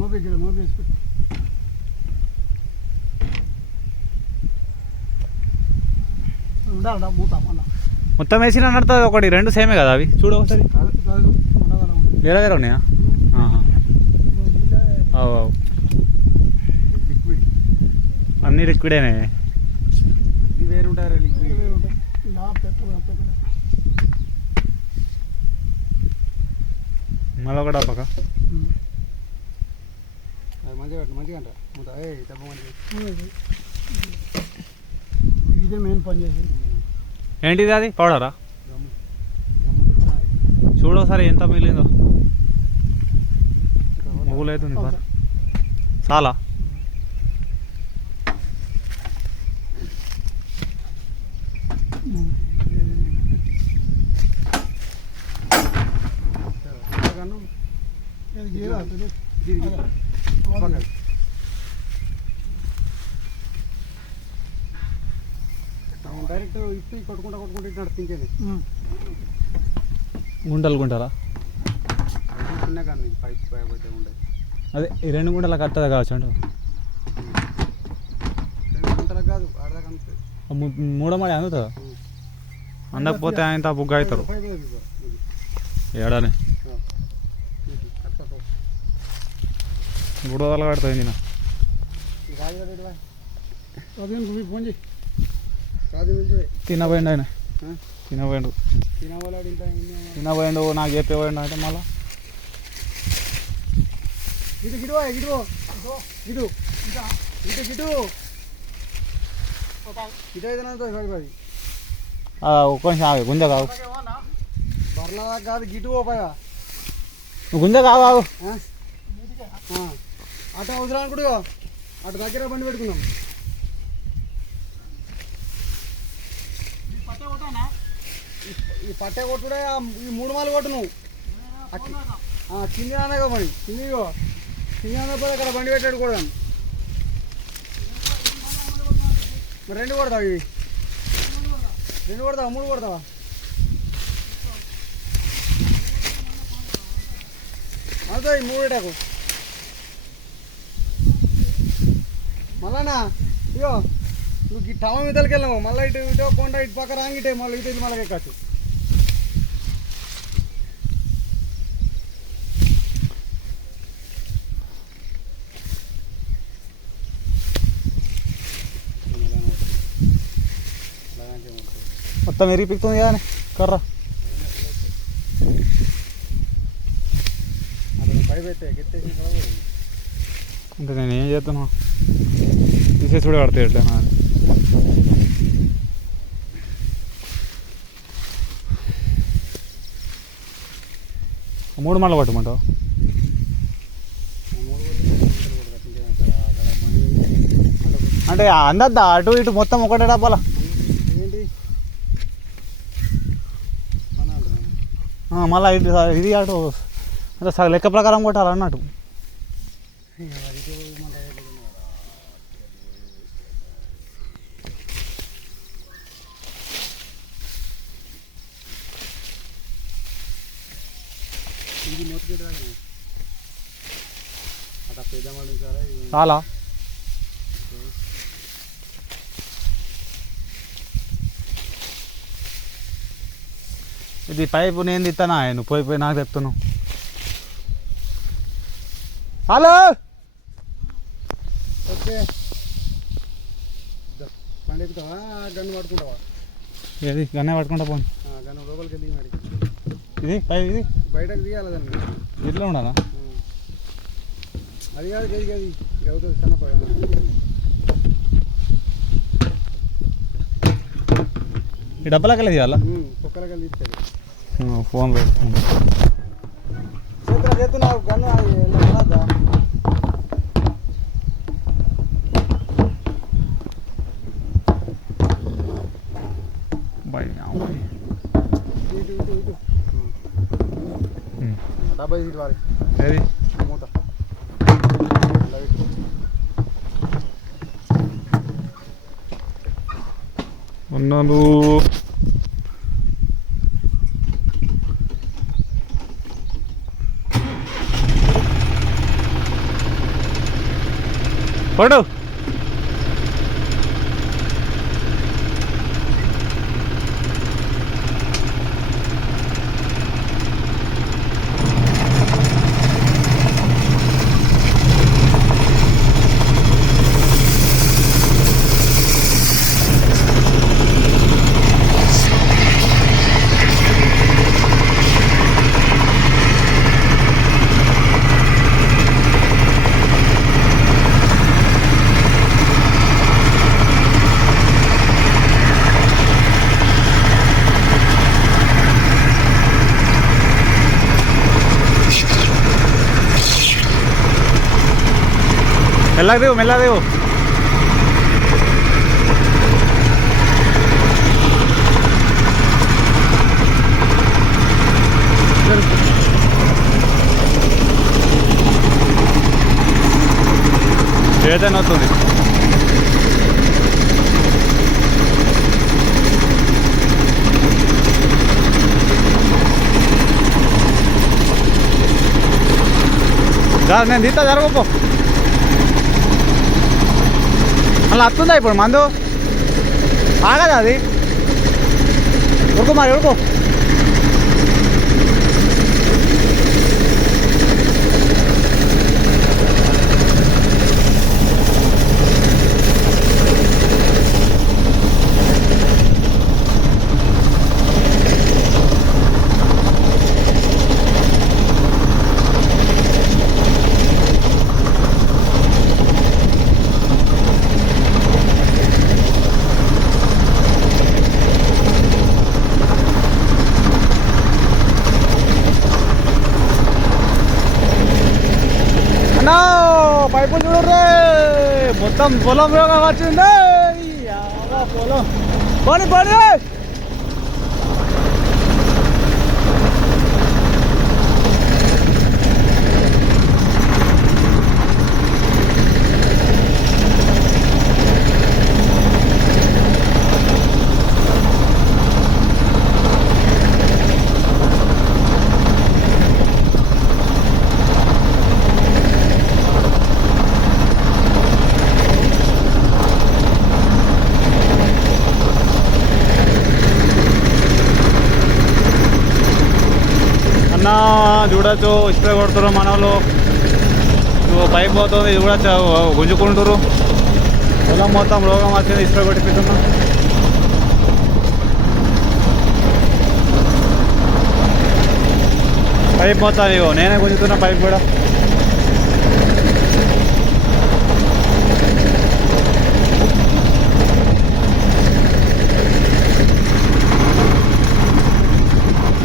మోపి ఇక్కడ మోపి వేసుకో ఉండాలి మూత మళ్ళా మొత్తం వేసిన నడుతుంది ఒకటి రెండు సేమే కదా అవి? చూడు ఒకసారి. వేరే వేరే ఉన్నాయా? అన్ని లిక్విడేనే. ఇది వేరు ఉంటారా లిక్విడ్ వేరు ఉంటాయి. మళ్ళీ ఒకటి పక్క మంచిగా పెట్టు మంచిగా అంట మూత ఏ దెబ్బ మంచిగా ఇదే మెయిన్ పని చేసింది ఏంటిది అది? పౌడరా? గమ్ము చూడు ఒకసారి ఎంత మిగిలిందో. ఇంకా సార్ చాలా. ఇంకా ఇది డైరెక్ట్ ఇప్పి కొట్టుకుంటా ఇటు నడిపించేది. గుంటలు పైప్ పైప్ అయితే ఉండేది. అదే ఈ రెండు గుంటలకు కట్టదా కావచ్చు అంటే రెండు గంటలకు కాదు మూడో మడి అందుతుందా అందకపోతే ఆయన బుగ్గ అవుతారు. ఏడానే మూడు వందలు కడుతుంది నేను ఫోన్ చేయి తినపోయిండు ఆయన ఇన్ని తినపోయిండు నాకు చెప్పేపోయిండు అంటే మళ్ళా. ఇటు గిడు గిడు గిడు ఇటు గిడు ఇటు. అయితే నిమిషం ఆగు గుంజ కావు బర్లా కాదు గిటు నువ్వు గుంజ కావు అటు అవసరం అనుకుంటు అటు దగ్గర బండి పెట్టుకుందాం. ఈ- ఈ పట్టే కొట్టుడే ఈ మూడు మాలు కొట్టు నువ్వు కింది అనగా పని కిందిగో కింది అందకపోతే అక్కడ బండి పెట్టాడు కూడా మరి రెండు కొడతావు ఇవి? రెండు కొడతావా? మూడు కొడతావా? అవుతాయి మూడేటకు. మళ్ళానా ఇగో నువ్వు ఈ టవ మీదకి వెళ్ళాము మళ్ళీ ఇటు ఇటు కొండ ఇటు పక్క రాంగిటే మళ్ళీ ఇటు మళ్ళీ ఎక్కచ్చు మొత్తం ఎరిపిస్తుంది కానీ కర్ర. అతను పై పెట్టే ఇంకా అంటే నేను ఏం చేస్తున్నా తీసేసి కూడా కడతాయి ఎట్లా మూడు మళ్ళీ కొట్టమంటావు? అంటే అందద్దా? అటు ఇటు మొత్తం ఒకటే డబ్బాలా? ఏంటి మళ్ళా ఇది అటు అంటే లెక్క ప్రకారం కొట్టాలి అన్నట్టు ఇక మరి ఇటు పోయమంటే అయిపోతుంది కదా. ఇది మొత్తం రాదు అట్లా పెద్దవాళ్ళు సరే చాలా ఇది పైపు నేను తిత్తానా? నువ్వు పోయి పోయి నాకు చెప్తున్నావు. Hello okay. ఎక్కుతావా? గన్ను పట్టుకుంటావా? ఏది? గన్నే పట్టుకుంటా పోను. గన్ను లోపలికి వెళ్ళి ఇది పైపు ఇది? బయటకు తీయాలి దాన్ని. ఇట్లా ఉండాలా. అది కాదు గది గది. అవుతుంది సన్నపడ ఈ డబ్బలకి వెళ్ళి తీయాలా? కుక్కలకి వెళ్ళి ఇచ్చాడు ఫోన్ పెట్టుకుంటా చేతున్నా గన్ను అది వెళ్ళదా బాయ్ ఇటు ఇటు ఇటు డెబ్బై సీట్ వారి ఏది మూత Me la debo, me la debo. Fíjate, no, Tony. Las menditas de algo, po. అలా వస్తుందా ఇప్పుడు మందు? ఆగదా అది? ఉరుకు మరి ఉరుకు. మొత్తం పొలం రోగం వచ్చింది యావా పొలం పోనీ పోనీ అన్న చూడొచ్చు స్ప్రే కొడుతున్నారు మన వాళ్ళు పైప్ పోతుంది చూడొచ్చు గుంజుకుంటారు పొలం మొత్తం రోగం వచ్చింది స్ప్రే కొట్టిస్తున్నా పైప్ మొత్తం ఇగో నేనే గుంజుతున్నా పైప్ కూడా.